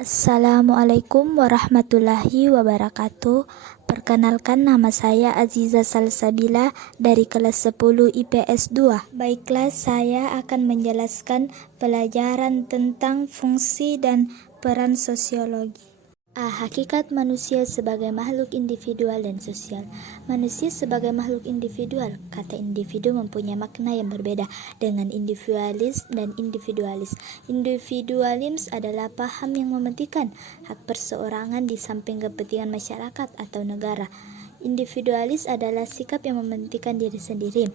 Assalamualaikum warahmatullahi wabarakatuh. Perkenalkan, nama saya Aziza Salsabila dari kelas 10 IPS 2. Baiklah, saya akan menjelaskan pelajaran tentang fungsi dan peran sosiologi. Hakikat manusia sebagai makhluk individual dan sosial. Manusia sebagai makhluk individual, kata individu mempunyai makna yang berbeda dengan individualis dan individualis. Individualisme adalah paham yang mementingkan hak perseorangan di samping kepentingan masyarakat atau negara. Individualis adalah sikap yang mementingkan diri sendiri.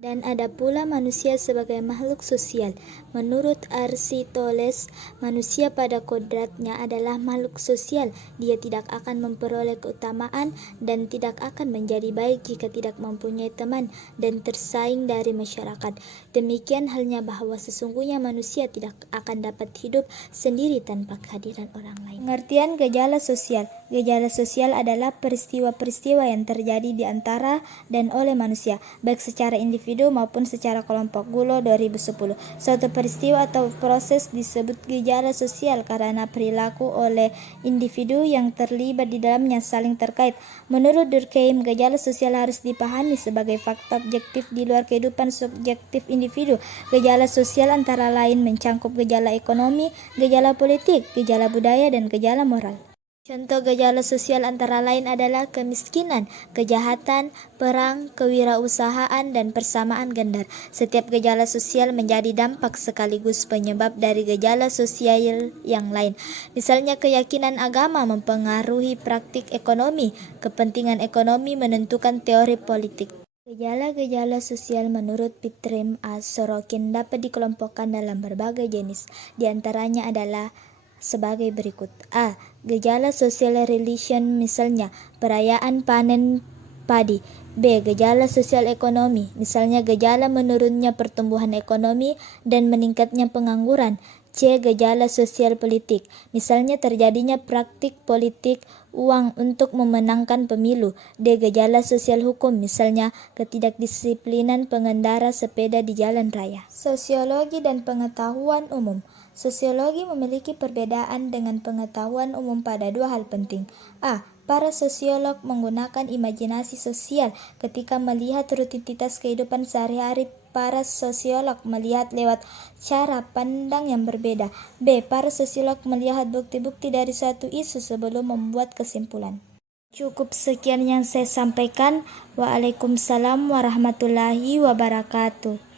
Dan ada pula manusia sebagai makhluk sosial. Menurut Aristoteles, manusia pada kodratnya adalah makhluk sosial. Dia tidak akan memperoleh keutamaan dan tidak akan menjadi baik jika tidak mempunyai teman dan tersaing dari masyarakat. Demikian halnya bahwa sesungguhnya manusia tidak akan dapat hidup sendiri tanpa kehadiran orang lain. Pengertian gejala sosial. Gejala sosial adalah peristiwa-peristiwa yang terjadi di antara dan oleh manusia, baik secara individu maupun secara kelompok. Gulo 2010. Suatu peristiwa atau proses disebut gejala sosial karena perilaku oleh individu yang terlibat di dalamnya saling terkait. Menurut Durkheim, gejala sosial harus dipahami sebagai fakta objektif di luar kehidupan subjektif individu. Gejala sosial antara lain mencangkup gejala ekonomi, gejala politik, gejala budaya, dan gejala moral. Contoh gejala sosial antara lain adalah kemiskinan, kejahatan, perang, kewirausahaan, dan persamaan gender. Setiap gejala sosial menjadi dampak sekaligus penyebab dari gejala sosial yang lain. Misalnya, keyakinan agama mempengaruhi praktik ekonomi, kepentingan ekonomi menentukan teori politik. Gejala-gejala sosial menurut Pitrim A. Sorokin dapat dikelompokkan dalam berbagai jenis. Di antaranya adalah sebagai berikut. A. Gejala sosial relation, misalnya perayaan panen padi. B. Gejala sosial ekonomi, misalnya gejala menurunnya pertumbuhan ekonomi dan meningkatnya pengangguran. C. Gejala sosial politik, misalnya terjadinya praktik politik uang untuk memenangkan pemilu. D. Gejala sosial hukum, misalnya ketidakdisiplinan pengendara sepeda di jalan raya. Sosiologi dan pengetahuan umum. Sosiologi memiliki perbedaan dengan pengetahuan umum pada dua hal penting. A. Para sosiolog menggunakan imajinasi sosial ketika melihat rutinitas kehidupan sehari-hari. Para sosiolog melihat lewat cara pandang yang berbeda. B. Para sosiolog melihat bukti-bukti dari suatu isu sebelum membuat kesimpulan. Cukup sekian yang saya sampaikan. Waalaikumsalam warahmatullahi wabarakatuh.